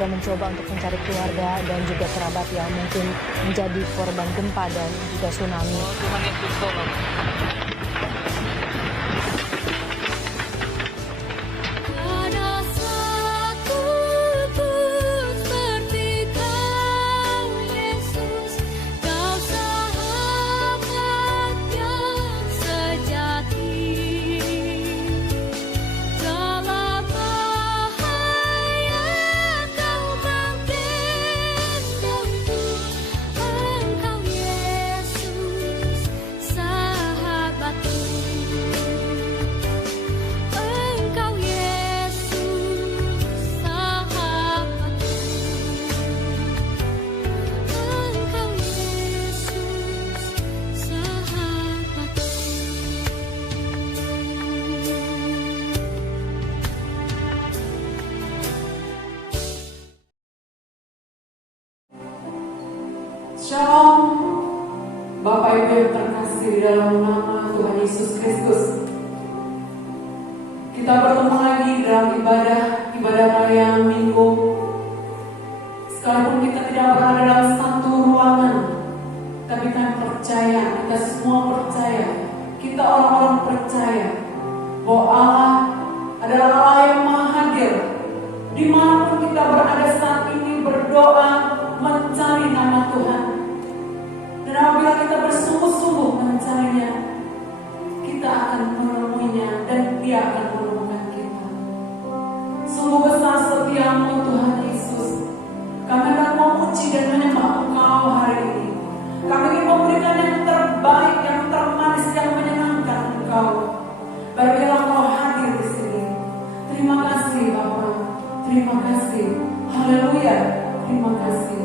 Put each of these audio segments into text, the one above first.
juga mencoba untuk mencari keluarga dan juga kerabat yang mungkin menjadi korban gempa dan juga tsunami. Tuhan Yesus tolong. Shalom, Bapak Ibu yang terkasih di dalam nama Tuhan Yesus Kristus. Kita bertemu lagi dalam ibadah raya Minggu. Sekalipun kita tidak berada dalam satu ruangan, tapi kami percaya, kita semua percaya, kita orang-orang percaya bahwa Allah adalah Allah yang maha hadir. Dimanapun kita berada saat ini, berdoa, mencari nama Tuhan. Dan apabila kita bersungguh-sungguh mencarinya, kita akan menemuinya dan Dia akan menemukan kita. Sungguh besar setiamu Tuhan Yesus. Kami akan memuji dan menyembah Engkau hari ini. Kami ingin memberikan yang terbaik, yang termanis, yang menyenangkan Engkau. Biarlah Engkau hadir di sini. Terima kasih Bapa. Terima kasih. Haleluya. Terima kasih.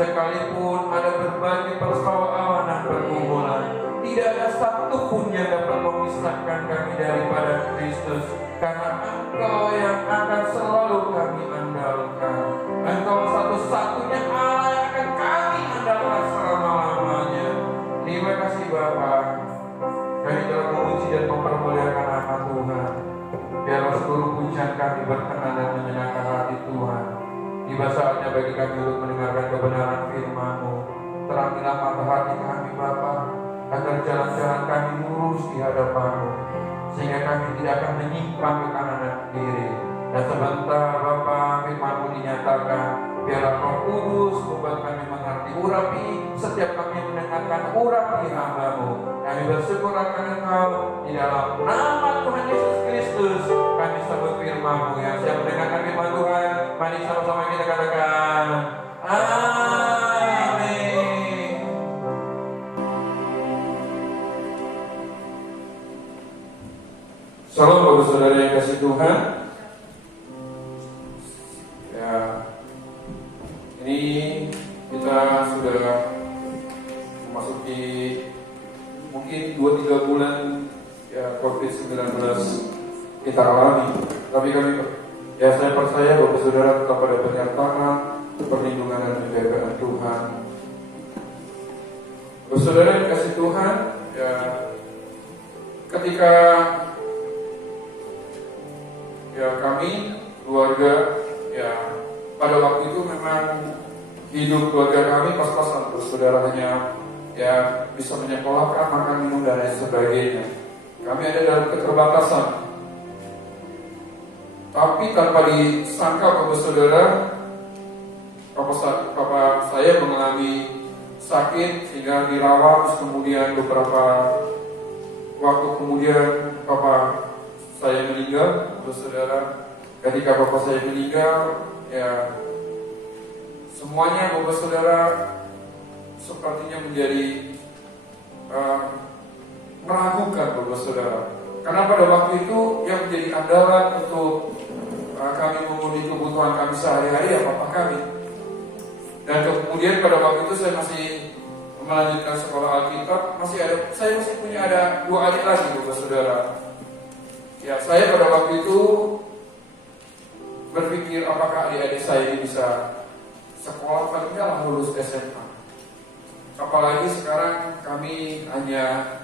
sekalipun ada berbagai persoalan dan pergumulan, tidak ada satu pun yang dapat memisahkan kami daripada Kristus, karena Engkau yang akan selalu kami andalkan. Engkau satu-satunya Allah yang akan kami andalkan selama-lamanya. Terima kasih Bapa. Kami telah memuji dan mempermuliakan nama Tuhan. Biarlah seluruh pujian kami berkenan dan menyenangkan hati Tuhan. Tiba saatnya bagi kami untuk mendengarkan kebenaran firman-Mu. Terangilah mata hati kami Bapa, agar jalan-jalan kami lurus di hadapan-Mu, sehingga kami tidak akan menyimpang ke kanan dan kiri. Dan sebentar Bapa firman-Mu dinyatakan, biarlah Roh Kudus membuat kami mengerti, urapi setiap kami mendengarkan, urapi hamba-Mu. Kami bersyukur akan Engkau, di dalam nama Tuhan Yesus Kristus kami sebut firman-Mu. Yang siap mendengarkan firman Tuhan, mari sama-sama kita katakan amin. Salam bagi saudara yang kasih Tuhan. Ya, ini kita sudah memasuki mungkin 2-3 bulan ya COVID-19 kita alami. Tapi kami ya saya percaya bahwa saudara tetap pada penyertaan, perlindungan dan penjagaan Tuhan. Saudara yang kasih Tuhan, ya ketika ya kami keluarga ya pada waktu itu memang hidup keluarga kami pas-pasan, saudara hanya ya bisa menyekolahkan, makan, minum dan lain sebagainya. Kami ada dalam keterbatasan. Tapi tanpa disangka Bapak Saudara, Papa saya mengalami sakit sehingga dirawat, terus kemudian beberapa waktu kemudian Papa saya meninggal. Bapak Saudara, ketika Bapak saya meninggal, ya semuanya Bapak Saudara sepertinya menjadi meragukan Bapak Saudara. Karena pada waktu itu yang menjadi andalan untuk kami memenuhi kebutuhan kami sehari-hari ya Bapak kami. Dan kemudian pada waktu itu saya masih melanjutkan sekolah Alkitab, saya masih punya ada 2 adik lagi Bapak Saudara. Ya saya pada waktu itu berpikir apakah adik-adik saya ini bisa sekolah paling nggak lulus SMA. Apalagi sekarang kami hanya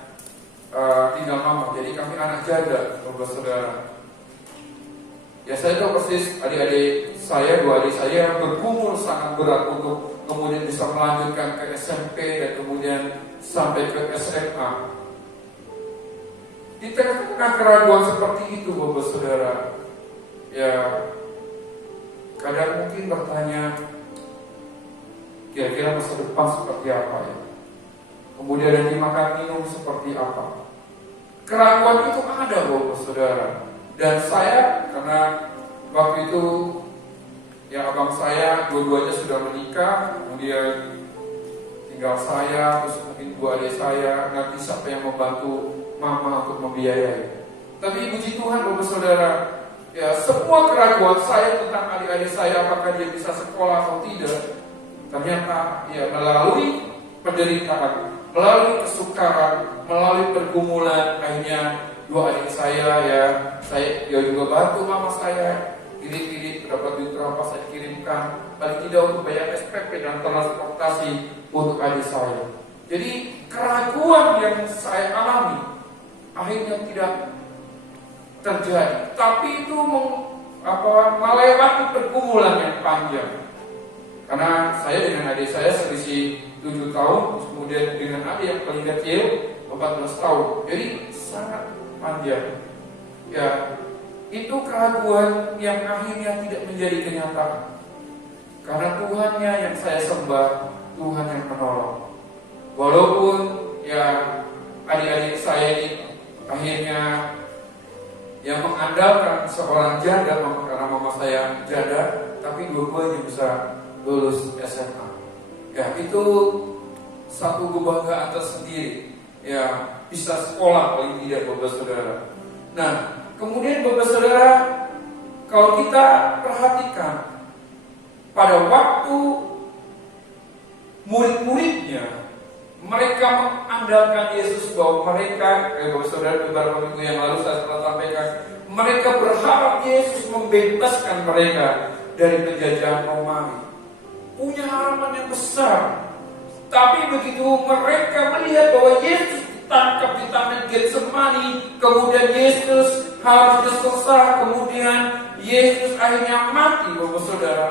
tinggal mama, jadi kami anak janda, Bapak Saudara. Ya saya tahu persis adik-adik saya, 2 adik saya bergumul sangat berat untuk kemudian bisa melanjutkan ke SMP dan kemudian sampai ke SMA. Di tengah-tengah keraguan seperti itu, Bapak Saudara, ya kadang mungkin bertanya, kira-kira masa depan seperti apa ya? Kemudian dari makan minum seperti apa? Keraguan itu ada Bapak Saudara. Dan saya karena waktu itu ya abang saya dua-duanya sudah menikah, kemudian tinggal saya, terus mungkin 2 adik saya, nanti siapa yang membantu mama untuk membiayai. Tapi puji Tuhan Bapak Saudara, ya semua keraguan saya tentang adik-adik saya apakah dia bisa sekolah atau tidak, ternyata ya melalui penderitaan, melalui kesukaran, melalui pergumulan, akhirnya 2 adik saya saya juga bantu mama saya, irit-irit berapa duit berapa saya kirimkan, paling tidak untuk bayar SPP dan transportasi untuk adik saya. Jadi keraguan yang saya alami akhirnya tidak terjadi, tapi itu melewati pergumulan yang panjang. Karena saya dengan adik saya selisih 7 tahun, kemudian dengan adik yang paling kecil 14 tahun, jadi sangat panjang. Ya, itu keraguan yang akhirnya tidak menjadi kenyataan. Karena Tuhannya yang saya sembah, Tuhan yang menolong. Walaupun ya adik-adik saya ini akhirnya yang mengandalkan seorang janda, karena mama saya janda, tapi dua-duanya bisa lulus SMA. Ya, itu satu kebanggaan tersendiri. Ya, bisa sekolah paling tidak Bapak Saudara. Nah, kemudian Bapak Saudara, kalau kita perhatikan pada waktu murid-muridnya, mereka mengandalkan Yesus bahwa mereka, Bapak Saudara, beberapa minggu yang lalu saya telah sampaikan, mereka berharap Yesus membebaskan mereka dari penjajahan Romawi. Punya harapan yang besar. Tapi begitu mereka melihat bahwa Yesus ditangkap di Taman Getsemani, kemudian Yesus harus disiksa, kemudian Yesus akhirnya mati, Bapak Saudara,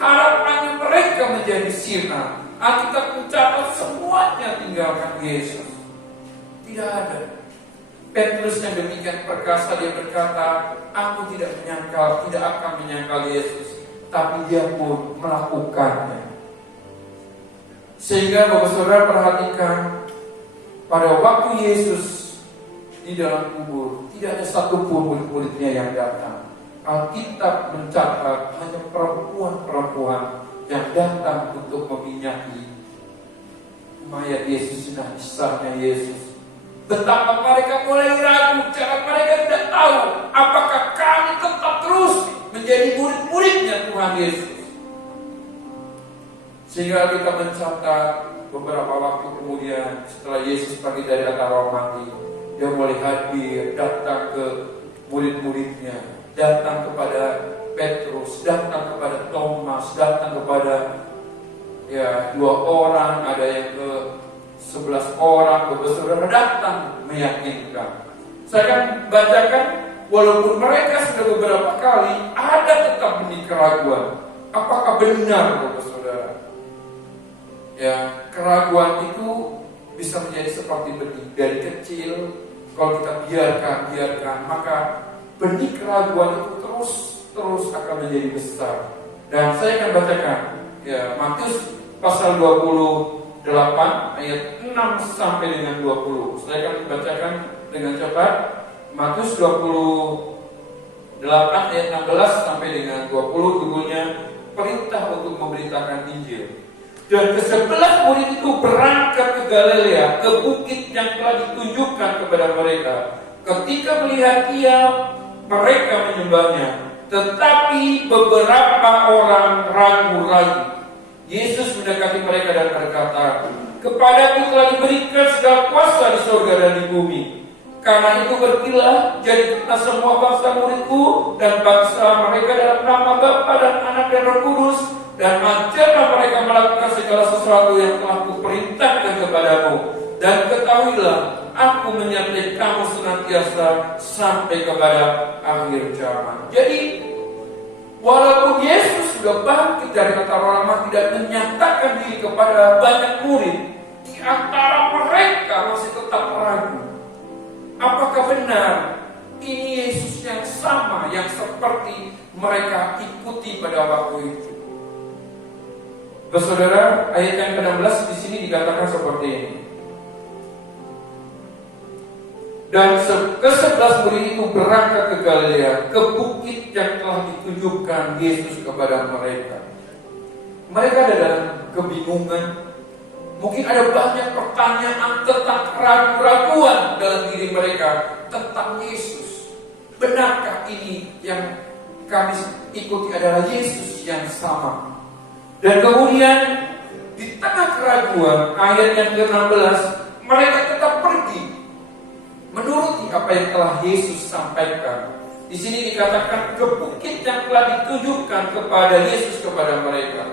harapannya mereka menjadi sirna. Alkitab mencatat semuanya tinggalkan Yesus. Tidak ada. Petrus yang demikian perkasa, dia berkata, aku tidak akan menyangkal Yesus, tapi dia pun melakukannya. Sehingga Bapak Saudara perhatikan, pada waktu Yesus di dalam kubur, tidak ada satupun murid-muridnya yang datang. Alkitab mencatat hanya perempuan-perempuan yang datang untuk meminyaki mayat Yesus, jenazahnya Yesus. Betapa mereka mulai ragu, cara mereka tidak tahu apakah kami tetap terus menjadi murid-muridnya Tuhan Yesus. Sehingga kita mencatat beberapa waktu kemudian setelah Yesus pergi dari antara orang mati, dia mulai hadir, datang ke murid-muridnya, datang kepada Petrus, datang kepada Thomas, datang kepada 2 orang, ada yang ke 11 orang, Bapak Saudara, datang meyakinkan. Saya akan bacakan, walaupun mereka sudah beberapa kali, ada tetap benih keraguan. Apakah benar, Bapak Saudara? Ya, keraguan itu bisa menjadi seperti benih dari kecil. Kalau kita biarkan, maka benih keraguan itu terus akan menjadi besar. Dan saya akan bacakan Matius pasal 28 ayat 6 sampai dengan 20. Saya akan bacakan dengan cepat. Matius 28 ayat 16 sampai dengan 20, judulnya perintah untuk memberitakan Injil. Dan ke-11 murid itu berangkat ke Galilea, ke bukit yang telah ditunjukkan kepada mereka. Ketika melihat ia, mereka menyembahnya. Tetapi beberapa orang ragu-ragu. Yesus mendekati mereka dan berkata, kepadaku telah diberikan segala kuasa di surga dan di bumi. Karena itu berpilah, jadilah semua bangsa muridku dan bangsa mereka dalam nama Bapa dan Anak dan Roh Kudus, dan ajarlah mereka melakukan segala sesuatu yang telah kuperintahkan kepadamu. Dan ketahuilah, aku menyertai kamu senantiasa sampai kepada akhir zaman. Jadi, walaupun Yesus sudah bangkit dari antara orang mati dan menyatakan diri kepada banyak murid, di antara mereka masih tetap ragu. Apakah benar ini Yesus yang sama yang seperti mereka ikuti pada waktu itu? Saudara, ayat yang ke-16 di sini dikatakan seperti ini. Dan ke-11 murid itu berangkat ke Galilea, ke bukit yang telah ditunjukkan Yesus kepada mereka. Mereka ada dalam kebingungan. Mungkin ada banyak pertanyaan tentang keraguan dalam diri mereka tentang Yesus. Benarkah ini yang kami ikuti adalah Yesus yang sama? Dan kemudian di tengah keraguan, ayat yang ke-16, mereka tetap pergi menuruti apa yang telah Yesus sampaikan. Di sini dikatakan ke bukit yang telah ditunjukkan kepada Yesus kepada mereka.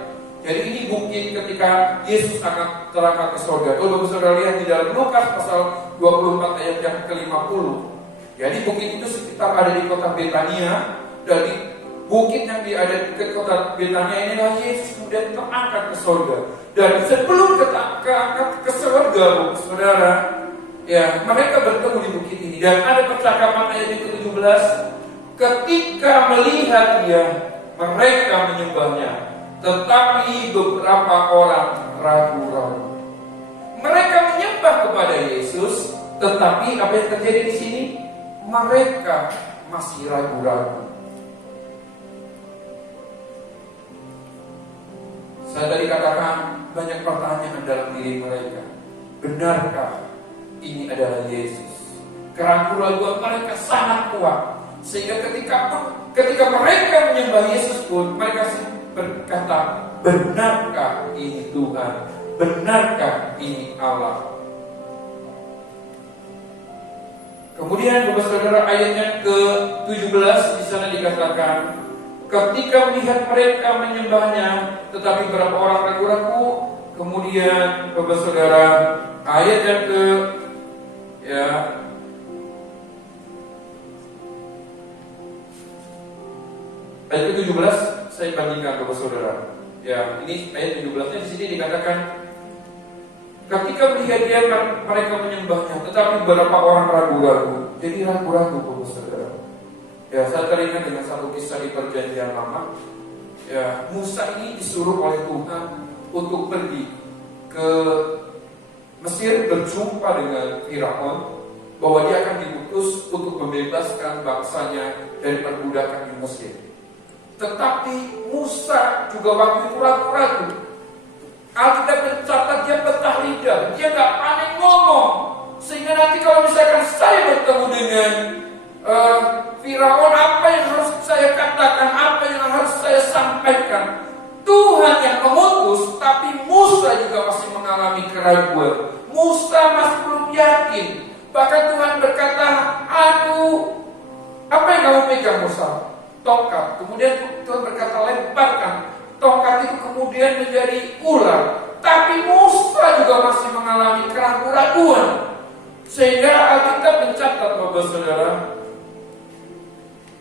Jadi ini bukit ketika Yesus akan terangkat ke surga. Kalau saudara lihat di dalam Lukas pasal 24 ayat yang ke-50. Jadi bukit itu sekitar ada di kota Betania. Dari bukit yang ada di kota Betania inilah Yesus kemudian terangkat ke surga. Dan sebelum terangkat ke surga, saudara, mereka bertemu di bukit ini. Dan ada percakapan ayat yang ke-17. Ketika melihat dia, mereka menyembahnya. Tetapi beberapa orang ragu-ragu. Mereka menyembah kepada Yesus, tetapi apa yang terjadi di sini? Mereka masih ragu-ragu. Saya tadi katakan banyak pertanyaan dalam diri mereka. Benarkah ini adalah Yesus? Keraguan mereka sangat kuat, sehingga ketika mereka menyembah Yesus pun mereka berkata, benarkah ini Tuhan? benarkah ini Allah? Kemudian Bapak Saudara, ayatnya ke-17 di sana dikatakan, ketika melihat mereka menyembahnya, tetapi beberapa orang ragu-ragu. Kemudian Bapak Saudara, ayat yang ayat ke-17 saya bandingkan Bapak Saudara. Ya, ini ayat 17-nya di sini dikatakan, ketika melihat dia mereka menyembahnya, tetapi beberapa orang ragu-ragu. Jadi ragu-ragu Bapak Saudara. Ya, saya teringat dengan satu kisah di Perjanjian Lama. Ya, Musa ini disuruh oleh Tuhan untuk pergi ke Mesir berjumpa dengan Firaun, bahwa dia akan diutus untuk membebaskan bangsanya dari perbudakan di Mesir. Tetapi Musa juga waktu itu ragu-ragu. Alkitab mencatat dia betah lidah, dia gak pandai ngomong, sehingga nanti kalau misalkan saya bertemu dengan Firaun, apa yang harus saya katakan, apa yang harus saya sampaikan? Tuhan yang mengutus, tapi Musa juga masih mengalami keraguan. Musa masih belum yakin. Bahkan Tuhan berkata, aduh, apa yang kamu pegang Musa? Tongkat. Kemudian Tuhan berkata, lemparkan. Tongkat itu kemudian menjadi ular. Tapi Musa juga masih mengalami keraguan. Sehingga Alkitab mencatat, Bapak Saudara,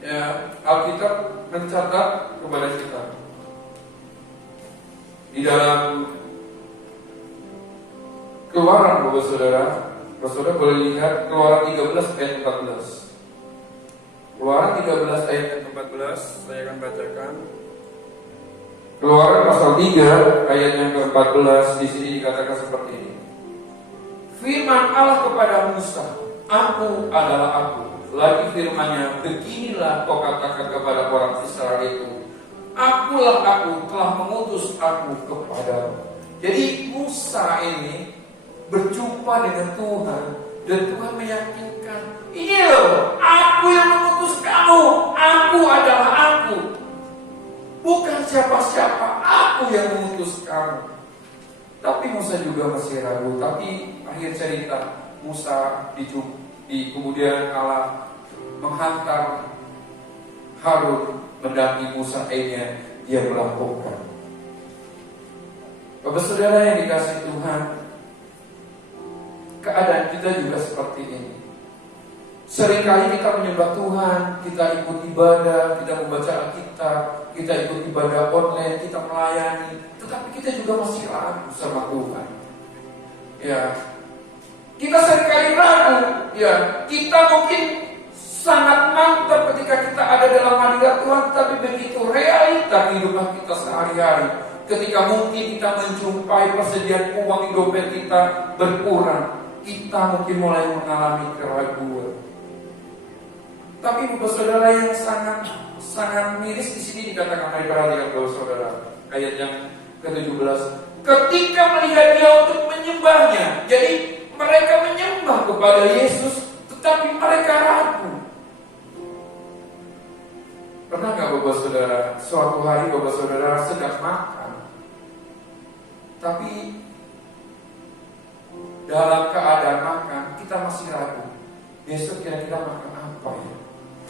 ya, Alkitab mencatat kepada kita di dalam Keluaran, Bapak Saudara. Bapak Saudara boleh lihat Keluaran 13 ayat 14. Keluaran 13 ayat 14, saya akan bacakan. Keluaran pasal 3 ayat yang ke-14, di sini dikatakan seperti ini. Firman Allah kepada Musa, aku adalah aku. Lagi firman-Nya, beginilah kau katakan kepada orang Israel itu, akulah aku, telah mengutus aku kepadamu. Jadi Musa ini berjumpa dengan Tuhan, dan Tuhan meyakinkan, ini loh, aku yang mengutus kamu, aku adalah aku. Bukan siapa-siapa, aku yang mengutus kamu. Tapi Musa juga masih ragu. Tapi akhir cerita, Musa kemudian Allah menghantar Harun mendampingi Musa, akhirnya dia melakukan. Bapak Saudara yang dikasihi Tuhan, keadaan kita juga seperti ini. Seringkali kita menyembah Tuhan, kita ikut ibadah, kita membaca Alkitab, kita ikut ibadah online, kita melayani, tetapi kita juga masih ragu sama Tuhan. Ya, kita seringkali ragu. Ya, kita mungkin sangat mantap ketika kita ada dalam hadirat Tuhan, tapi begitu realita kehidupan kita sehari-hari, ketika mungkin kita menjumpai persediaan uang di dompet kita berkurang, kita mungkin mulai mengalami keraguan. Tapi Bapak Saudara yang sangat miris di sini dikatakan, mari perhatikan Bapak Saudara, ayat yang ke-17. Ketika melihat dia untuk menyembahnya, jadi mereka menyembah kepada Yesus, tetapi mereka ragu. Pernah nggak Bapak Saudara, suatu hari Bapak Saudara sedang makan, tapi dalam keadaan makan kita masih ragu, besok kira-kira makan apa ya?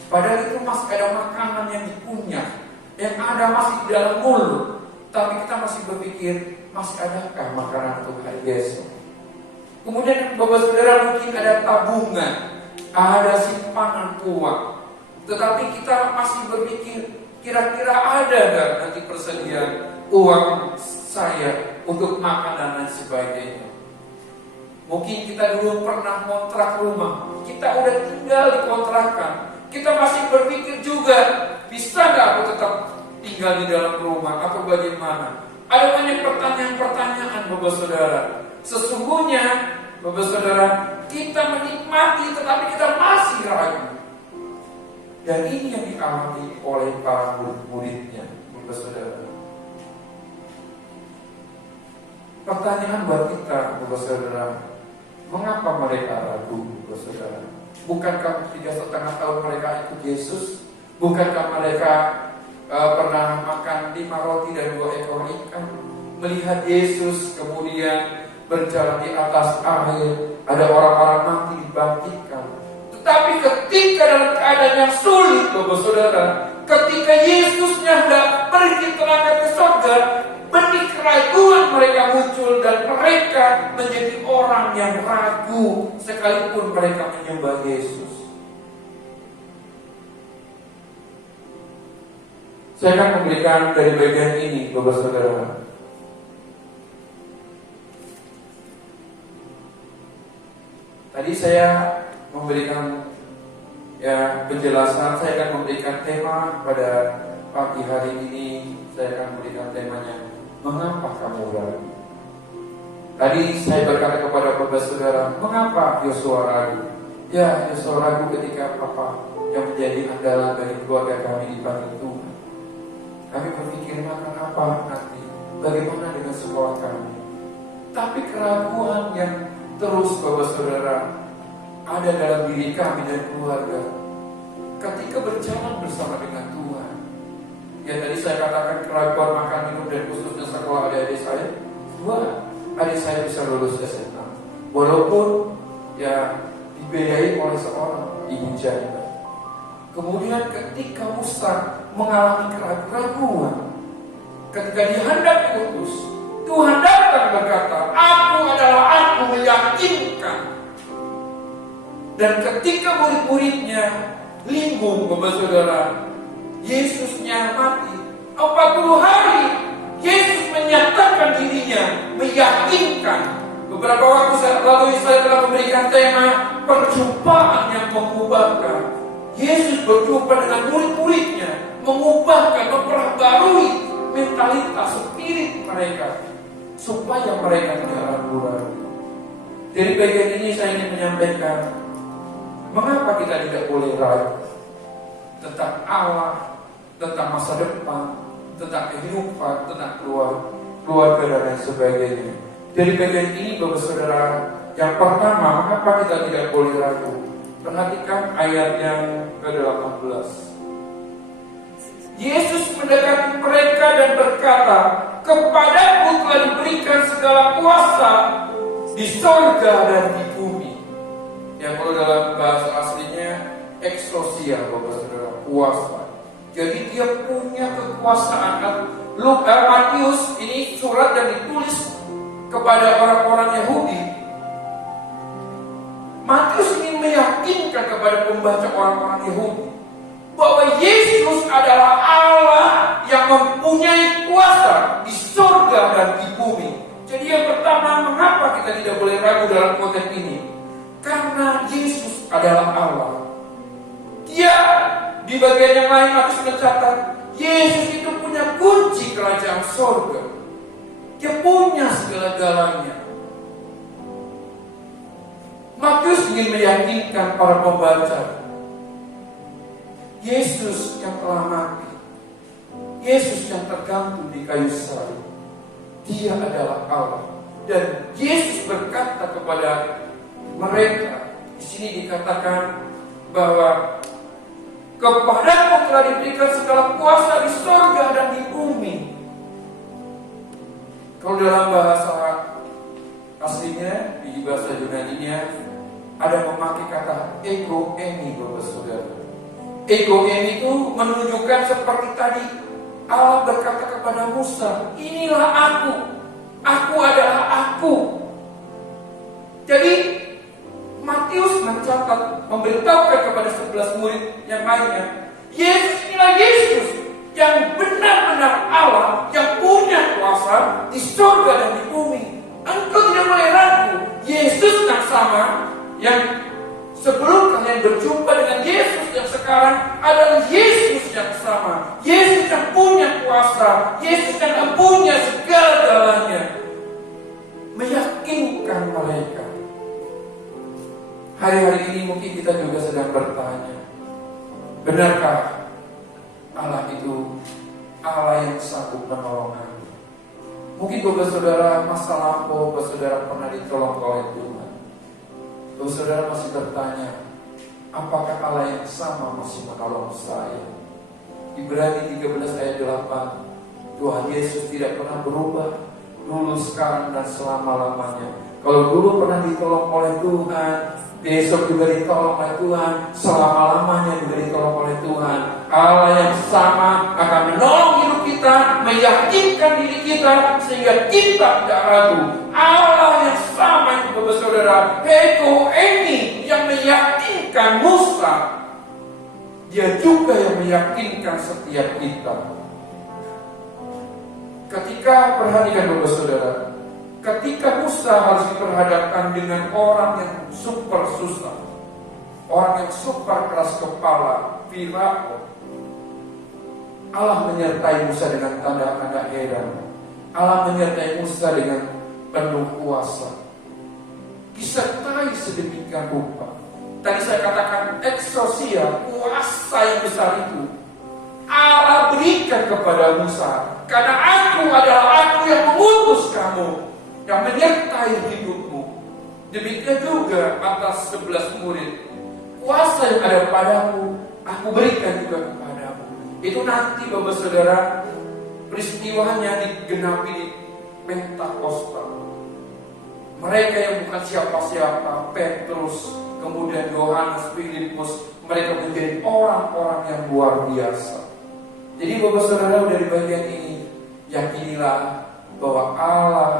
Padahal itu masih ada makanan yang dikunyah, yang ada masih di dalam mulut, tapi kita masih berpikir, masih adakah makanan untuk hari besok? Kemudian Bapak Saudara mungkin ada tabungan, ada simpanan uang, tetapi kita masih berpikir, kira-kira ada nggak nanti persediaan uang saya untuk makan dan lain sebagainya. Mungkin kita dulu pernah kontrak rumah, kita udah tinggal di kontrakan, kita masih berpikir juga, bisa nggak aku tetap tinggal di dalam rumah atau bagaimana? Ada banyak pertanyaan-pertanyaan Bapak Saudara. Sesungguhnya Bapak Saudara, kita menikmati tetapi kita masih ragu. Dan ini yang dialami oleh para murid-muridnya, Bapak Saudara. Pertanyaan buat kita, Bapak Saudara, mengapa mereka ragu, Bapak Saudara? Bukankah 3,5 tahun mereka ikut Yesus? Bukankah mereka pernah makan 5 roti dan 2 ekor ikan? melihat Yesus kemudian berjalan di atas air, ada orang-orang mati dibangkitkan. Tetapi ketika dalam keadaan yang sulit, Bapak Saudara, ketika Yesusnya hendak pergi terangkat ke surga, benih keraguan mereka muncul dan mereka menjadi orang yang ragu sekalipun mereka menyembah Yesus. Saya akan memberikan dari bagian ini, Bapak Saudara. Tadi saya memberikan penjelasan, saya akan memberikan tema pada pagi hari ini. Saya akan memberikan temanya, mengapa kamu ragu? Tadi saya berkata kepada Bapak Saudara, mengapa Yosua ragu? Ya, Yosua ragu ketika apa yang menjadi andalan bagi keluarga kami dipanggil Tuhan. Kami berpikir makan apa nanti, bagaimana dengan sekolah kami. Tapi keraguan yang terus Bapak Saudara ada dalam diri kami dan keluarga ketika berjalan bersama dengan Tuhan. Ya, tadi saya katakan keraguan makan minum dan khususnya sekolah adik-adik saya. Dua, adik saya bisa lulus SMA walaupun ya dibiayai oleh seorang ibu janda. Kemudian ketika Musa mengalami keraguan, ketika dia hendak diutus, Tuhan datang berkata, aku adalah aku meyakinkan. Dan ketika murid-muridnya limbung, Bapak Saudara, Yesusnya mati 40 hari, Yesus menyatakan dirinya, meyakinkan. Beberapa waktu lalu saya telah memberikan tema perjumpaan yang mengubahkan. Yesus berjumpa dengan murid-muridnya, mengubahkan, memperbarui mentalitas spirit mereka supaya mereka tidak ragu-ragu. Dari bagian ini saya ingin menyampaikan, mengapa kita tidak boleh ragu tentang Allah, tentang masa depan, tentang kehidupan, tentang keluarga dan lain sebagainya. Dari bagian ini, Bapak Saudara, yang pertama, mengapa kita tidak boleh ragu? Perhatikan ayat yang ke-18. Yesus mendekati mereka dan berkata, kepadaku telah diberikan segala kuasa di sorga dan di bumi. Yang kalau dalam bahasa aslinya eksosia, Bapak Saudara, kuasa. Jadi dia punya kekuasaan. Matius ini surat yang ditulis kepada orang-orang Yahudi. Matius ingin meyakinkan kepada pembaca orang-orang Yahudi bahwa Yesus adalah Allah yang mempunyai kuasa di surga dan di bumi. Jadi yang pertama, mengapa kita tidak boleh ragu dalam konteks ini? Karena Yesus adalah Allah. Dia di bagian yang lain harus mencatat, Yesus itu punya kunci kerajaan surga. Dia punya segala-galanya. Matius ingin meyakinkan para pembaca, Yesus yang telah mati, Yesus yang tergantung di kayu salib, dia adalah Allah. Dan Yesus berkata kepada mereka, di sini dikatakan bahwa kepadaku telah diberikan segala kuasa di surga dan di bumi. Kalau dalam bahasa aslinya, di bahasa Yunaninya ada memakai kata ego emi, Bapak Saudara. Ego emi itu menunjukkan seperti tadi Allah berkata kepada Musa, inilah aku adalah aku. Jadi Matius mencatat, memberitahukan kepada 11 murid yang lainnya, Yesus inilah Yesus yang benar-benar Allah, yang punya kuasa di surga dan di bumi. Engkau tidak boleh ragu, Yesus yang sama, yang sebelum kalian berjumpa dengan Yesus yang sekarang adalah Yesus yang sama. Yesus yang punya kuasa, Yesus yang punya segala-galanya. Meyakinkan mereka. Hari-hari ini mungkin kita juga sedang bertanya, benarkah Allah itu Allah yang sanggup menolong kami? Mungkin Bapak Saudara masa lampau, Bapak Saudara pernah ditolong oleh Tuhan. Bapak Saudara masih bertanya, apakah Allah yang sama masih menolong saya? Ibrani 13 ayat 8, Tuhan Yesus tidak pernah berubah. dulu, sekarang, dan selama-lamanya. Kalau dulu pernah ditolong oleh Tuhan, besok juga ditolong oleh Tuhan, selama-lamanya juga ditolong oleh Tuhan. Allah yang sama akan menolong hidup kita, meyakinkan diri kita sehingga kita tidak ragu. Allah yang sama itu, Bapak Saudara, Ego ini yang meyakinkan Musa, Dia juga yang meyakinkan setiap kita. Ketika, perhatikan Bapak Saudara, ketika Musa harus diperhadapkan dengan orang yang super susah, orang yang super keras kepala, Firaun, Allah menyertai Musa dengan tanda-tanda heran. Allah menyertai Musa dengan penuh kuasa, disertai sedemikian rupa. Tadi saya katakan eksosia, kuasa yang besar itu Allah berikan kepada Musa. Karena aku adalah aku yang mengutus kamu, yang menyertai hidupmu. Demikian juga atas 11 murid. Kuasa yang ada padamu, aku berikan juga kepadamu. Itu nanti Bapak Saudara, peristiwanya digenapi di Pentakosta. Mereka yang bukan siapa-siapa, Petrus, kemudian Yohanes, Filipus, mereka menjadi orang-orang yang luar biasa. Jadi Bapak Saudara, dari bagian ini, yakinilah bahwa Allah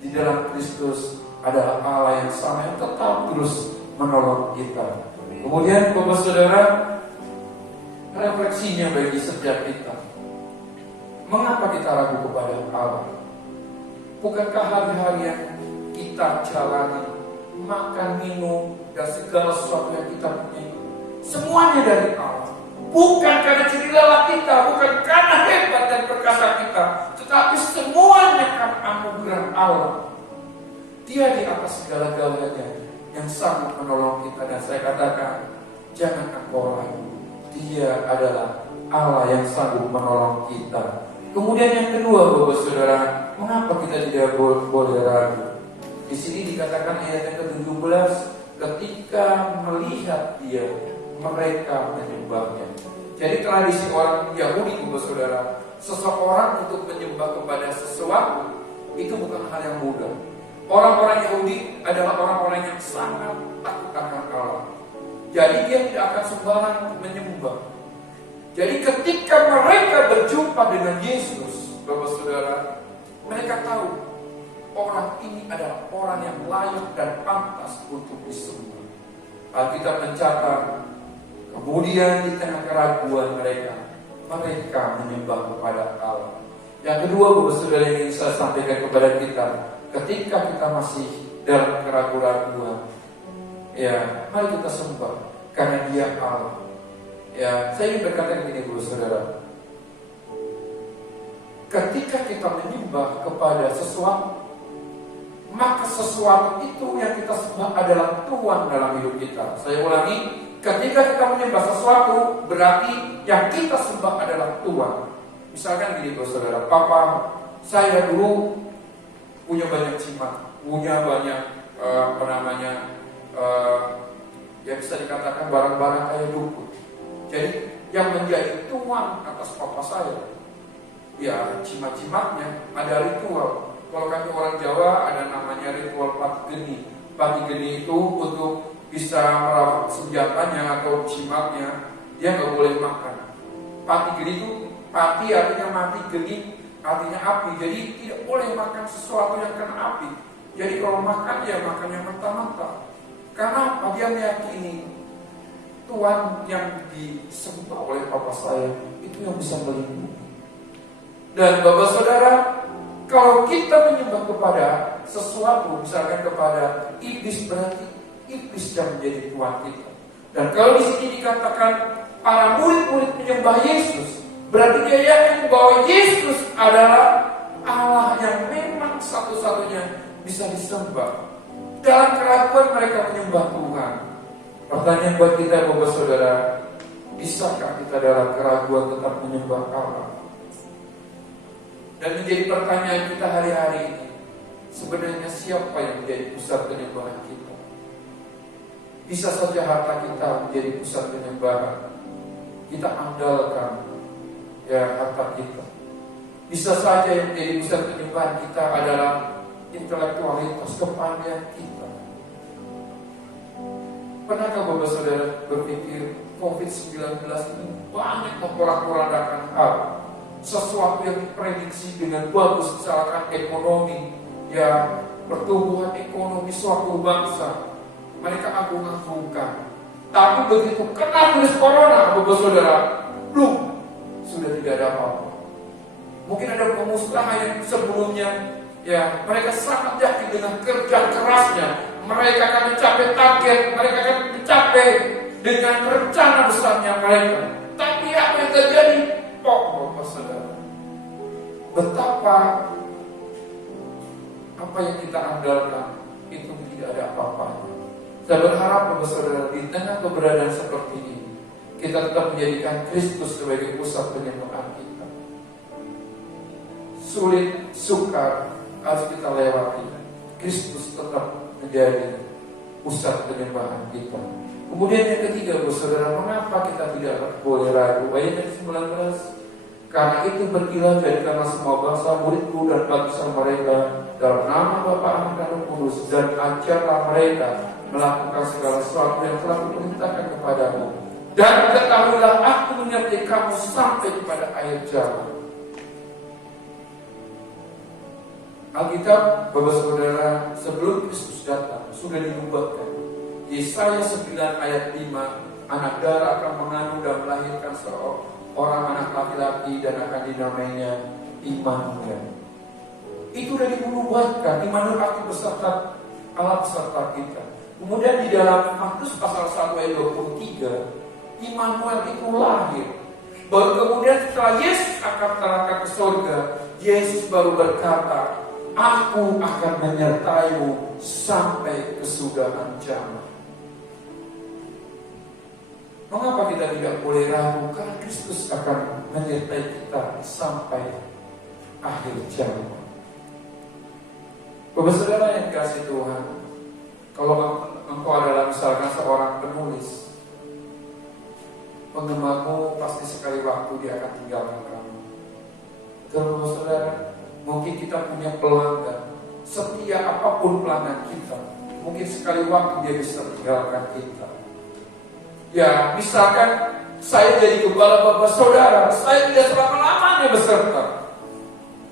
di dalam Kristus adalah Allah yang sama, yang tetap terus menolong kita. Kemudian Bapak Saudara, refleksinya bagi setiap kita, mengapa kita ragu kepada Allah? Bukankah hari-hari yang kita jalani, makan, minum, dan segala sesuatu yang kita punya, semuanya dari Allah? Bukan karena ciri lelah kita, bukan karena hebat dan perkasa kita, tetapi semuanya karena anugerah Allah. Dia di atas segala-galanya yang sanggup menolong kita. Dan saya katakan, jangan engkau ragu, Dia adalah Allah yang sanggup menolong kita. Kemudian yang kedua, Bapak Saudara, mengapa kita tidak boleh ragu? Di sini dikatakan ayat yang ke-17, ketika melihat Dia, mereka menyembahnya. Jadi tradisi orang Yahudi, Bapak Saudara, seseorang untuk menyembah kepada sesuatu itu bukan hal yang mudah. Orang-orang Yahudi adalah orang-orang yang sangat takut akan Allah. Jadi dia tidak akan sembarang menyembah. Jadi ketika mereka berjumpa dengan Yesus, Bapak Saudara, mereka tahu orang ini adalah orang yang layak dan pantas untuk disembah. Alkitab mencatat, kemudian di tengah keraguan mereka menyembah kepada Allah. Yang kedua, Bapak Saudara, yang ingin saya sampaikan kepada kita, ketika kita masih dalam keraguan-keraguan, ya, mari kita sembah karena Dia Allah. Ya, saya ingin berkata begini, Bapak Saudara, ketika kita menyembah kepada sesuatu, maka sesuatu itu yang kita sembah adalah Tuhan dalam hidup kita. Saya ulangi, ketika kita menyembah sesuatu, berarti yang kita sembah adalah Tuhan. Misalkan gini, Bapak Saudara, Papa saya dulu punya banyak cimat, punya banyak yang bisa dikatakan barang-barang kayak dukun. Jadi yang menjadi tuan atas papa saya, ya cimat-cimatnya, ada ritual. Kalau kami orang Jawa ada namanya ritual pati geni. Pati geni itu untuk bisa merawat senjatanya atau cimatnya, dia nggak boleh makan. Pati geni itu, pati artinya mati, geni artinya api. Jadi tidak boleh makan sesuatu yang kena api. Jadi kalau makan, ya makan yang mentah-mentah. Karena dia meyakini Tuhan yang disembah oleh papa saya itu yang bisa melindungi. Dan Bapak Saudara, kalau kita menyembah kepada sesuatu, misalkan kepada iblis, berarti iblis yang menjadi Tuhan kita. Dan kalau di sini dikatakan para murid-murid menyembah Yesus, berarti dia yakin bahwa Yesus adalah Allah yang memang satu-satunya bisa disembah. Dalam keraguan mereka menyembah Tuhan. Pertanyaan buat kita, Bapak Saudara, bisakah kita dalam keraguan tetap menyembah Allah? Dan menjadi pertanyaan kita hari-hari ini, sebenarnya siapa yang menjadi pusat penyembahan kita? Bisa saja harta kita menjadi pusat penyembahan. Kita andalkan ya harta kita. Bisa saja yang menjadi pusat penyembahan kita adalah intelektualitas, kepandaian kita. Pernahkah Bapak Saudara berpikir COVID-19 ini banyak memporak-porandakan hal, sesuatu yang diprediksi dengan bagus, misalkan ekonomi, ya pertumbuhan ekonomi suatu bangsa, mereka agung-agungkan. Tapi begitu kena virus corona, Bapak Saudara, belum, sudah tidak ada apa-apa. Mungkin ada pengusaha yang sebelumnya, ya mereka sangat yakin dengan kerja kerasnya, mereka akan mencapai target, mereka akan mencapai dengan rencana besarnya mereka. Tapi apa yang terjadi? Bapak Saudara, betapa apa yang kita andalkan itu tidak ada apa-apanya. Saya berharap Bapak Saudara, di tengah keberadaan seperti ini, kita tetap menjadikan Kristus sebagai pusat penyembahan kita. Sulit, sukar, harus kita lewati. Kristus tetap menjadi pusat penyembahan kita. Kemudian yang ketiga, Bapak Saudara, mengapa kita tidak boleh ragu? Ayat yang 19, karena itu pergilah jadikanlah semua bangsa muridku dan baptislah mereka dalam nama Bapa, Anak dan Roh Kudus, dan ajarlah mereka melakukan segala sesuatu yang telah kuperintahkan kepadamu. Dan ketahuilah aku menyertai kamu sampai kepada akhir zaman. Alkitab, Bapak Saudara, sebelum Kristus datang sudah dinubuatkan. Yesaya 9 ayat 5, anak darah akan mengandung dan melahirkan seorang anak laki-laki dan akan dinamainya Immanuel. Itu sudah dinubuatkan. Immanuel arti beserta Allah beserta kita. Kemudian di dalam Matius pasal 1 ayat 23, Immanuel itu lahir. Baru kemudian setelah Yesus akan terangkat ke surga, Yesus baru berkata, aku akan menyertaimu sampai kesudahan zaman. Mengapa kita tidak boleh ragu? Karena Kristus akan menyertai kita sampai akhir zaman. Bapak Saudara yang dikasihi Tuhan, kalau engkau adalah misalkan seorang penulis, penggemarmu pasti sekali waktu dia akan tinggalkan kamu. Kalau Bapak Saudara, mungkin kita punya pelanggan, setia apapun pelanggan kita, mungkin sekali waktu dia bisa tinggalkan kita. Ya, misalkan saya jadi gembala Bapak Saudara, saya tidak selama-lamanya beserta.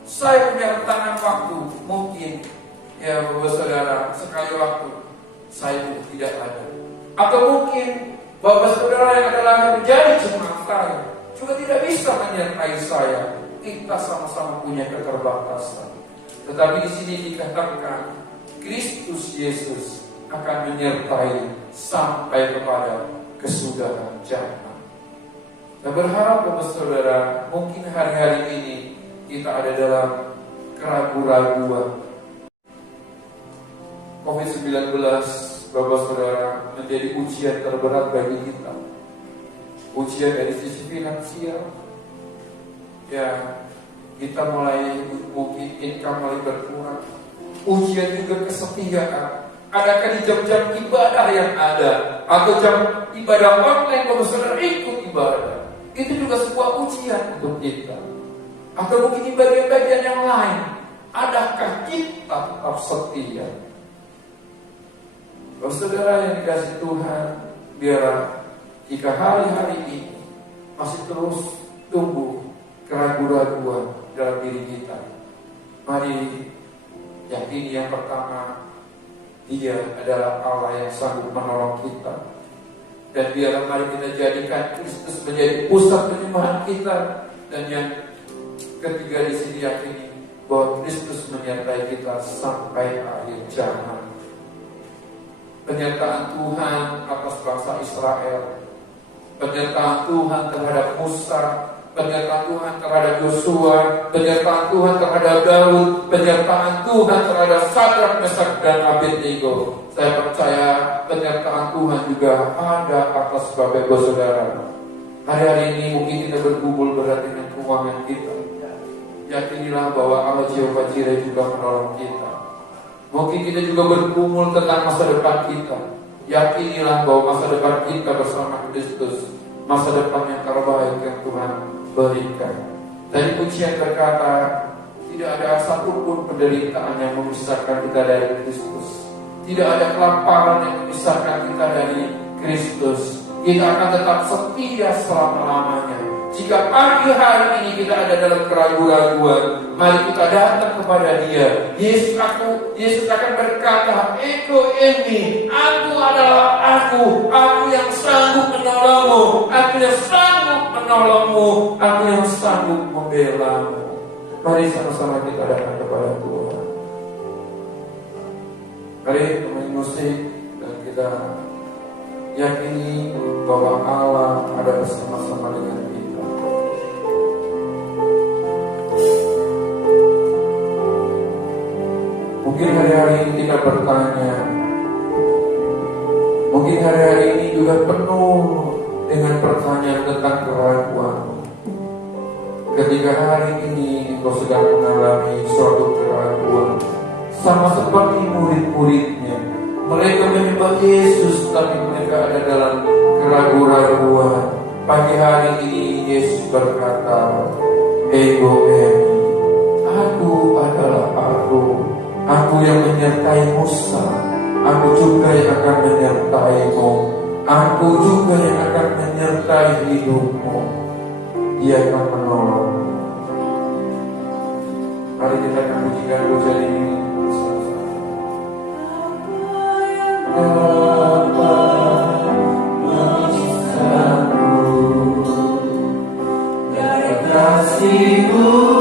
Saya punya rentangan waktu, mungkin ya Bapak Saudara, sekali waktu saya tidak ada. Atau mungkin Bapak Saudara yang adalah menjadi jemaat saya juga tidak bisa menyertai saya. Kita sama-sama punya keterbatasan. Tetapi di sini dikatakan Kristus Yesus akan menyertai sampai kepada kesudahan zaman. Saya berharap Bapak Saudara, mungkin hari-hari ini kita ada dalam keraguan-raguan. COVID-19, Bapak Saudara, menjadi ujian terberat bagi kita. Ujian dari sisi finansial. Ya, kita mulai mungkin income mulai berkurang. Ujian juga kesetiaan. Adakah di jam-jam ibadah yang ada, atau jam ibadah online Bapak Saudara ikut ibadah, itu juga sebuah ujian untuk kita. Atau mungkin di bagian-bagian yang lain, adakah kita tetap setia? Bapak Saudara yang dikasihi Tuhan, biarlah jika hari-hari ini masih terus tumbuh keraguan-raguan dalam diri kita, mari yakini yang pertama, Dia adalah Allah yang sanggup menolong kita. Dan biarlah mari kita jadikan Kristus menjadi pusat penyembahan kita. Dan yang ketiga di sini yakini bahwa Kristus menyertai kita sampai akhir zaman. Penyertaan Tuhan atas bangsa Israel, penyertaan Tuhan terhadap Musa, penyertaan Tuhan terhadap Yosua, penyertaan Tuhan terhadap Daud, penyertaan Tuhan terhadap Sadrak, Mesak, dan Abednego. Saya percaya penyertaan Tuhan juga ada atas Bapak Ibu Saudara. Hari-hari ini mungkin kita bergumul berat dengan keuangan kita. Yakinilah bahwa Allah Jehovah Jireh juga menolong kita. Mungkin kita juga bergumul tentang masa depan kita. Yakinilah bahwa masa depan kita bersama Kristus, masa depan yang terbaik yang Tuhan berikan. Tadi pujian berkata, tidak ada satupun penderitaan yang memisahkan kita dari Kristus. Tidak ada kelaparan yang memisahkan kita dari Kristus. Kita akan tetap setia selama-lamanya. Jika pagi hari ini kita ada dalam keraguan-raguan, mari kita datang kepada Dia. Yesus akan berkata, Ego ini, aku adalah aku yang sanggup menolongmu, aku yang sanggup menolongmu, aku yang sanggup membelamu. Mari sama-sama kita datang kepada Tuhan. Mari main musik dan kita yakini bahwa Allah ada bersama-sama dengan kita. Mungkin hari-hari ini kita bertanya, mungkin hari-hari ini juga penuh dengan pertanyaan tentang keraguan. Ketika hari ini engkau sedang mengalami suatu keraguan, sama seperti murid-muridnya, mereka menyembah Yesus, tapi mereka ada dalam keraguan-raguan. Pagi hari ini Yesus berkata, Ego ini, aku adalah aku yang menyertai Musa, aku juga yang akan menyertaimu, aku juga yang akan menyertai hidupmu. Dia akan menolong. Mari kita akan pujikan pujian ini. Dari kasih-Mu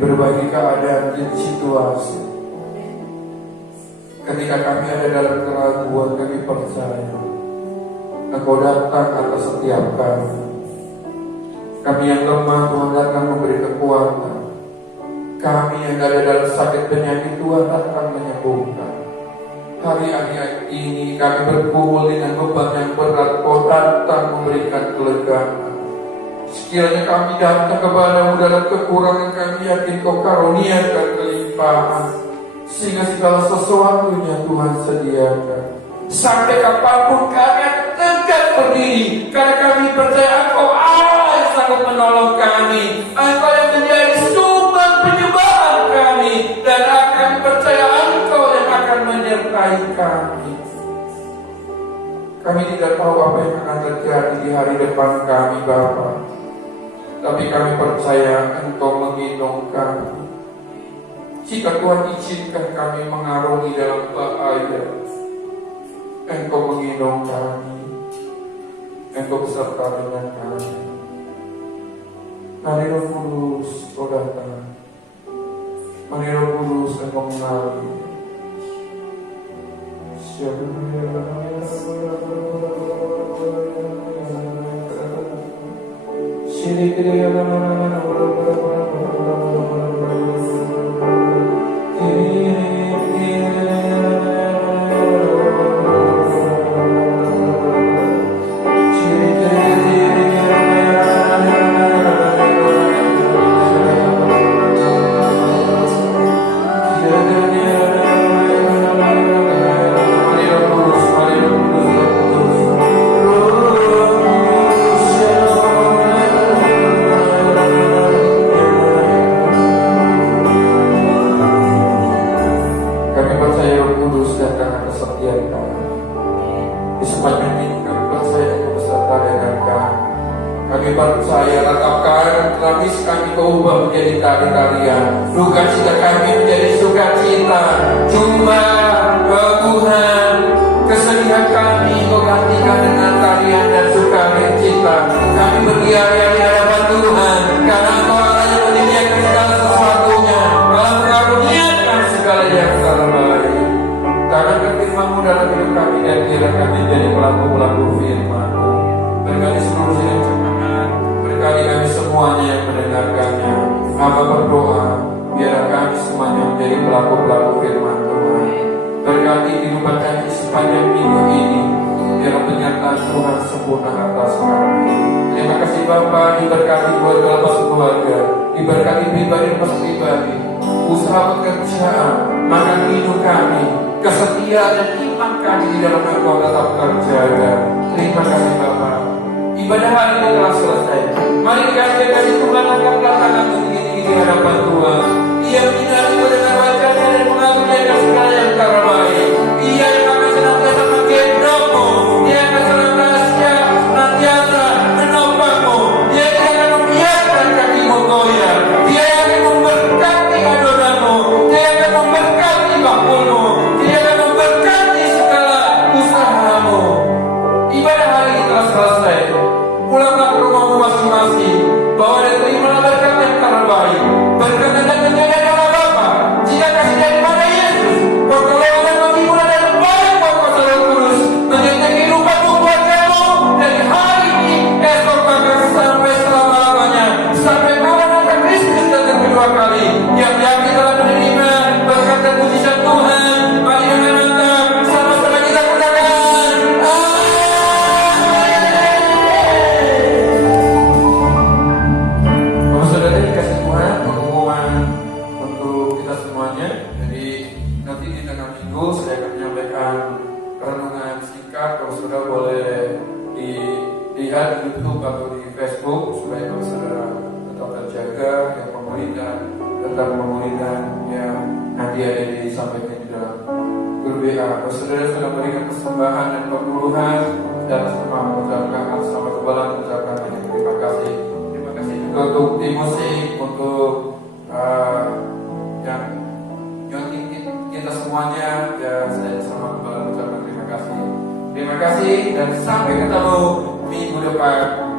berbagai keadaan dan situasi. Ketika kami ada dalam keraguan, kami percaya Engkau datang atas setiap kami. Kami yang lemah, Tuhan datang memberi kekuatan. Kami yang ada dalam sakit penyakit, Tuhan datang menyembuhkan. Hari-hari ini kami berkumpul dengan beban yang berat, Kau datang memberikan kelegaan. Sekiranya kami datang kepadamu dalam kekurangan, kami yakin Kau karuniakan kelimpahan, sehingga segala sesuatunya Tuhan sediakan. Sampai kapanpun kami akan tegak berdiri, karena kami percaya Engkau Allah yang sangat menolong kami, Engkau yang menjadi sumber penyembahan kami, dan kami percaya Engkau yang akan menyertai kami. Kami tidak tahu apa yang akan terjadi di hari depan kami, Bapa, tapi kami percaya Engkau menggendong kami. Jika Tuhan izinkan kami mengarungi dalam bahaya, Engkau menggendong kami, Engkau beserta dengan kami. Mari Roh Kudus, Kau datang. Mari Roh Kudus, Engkau mengalir.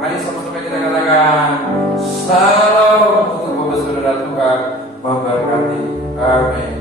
Mari sama-sama kita katakan salam untuk Bapak Saudara Tuhan. Amin.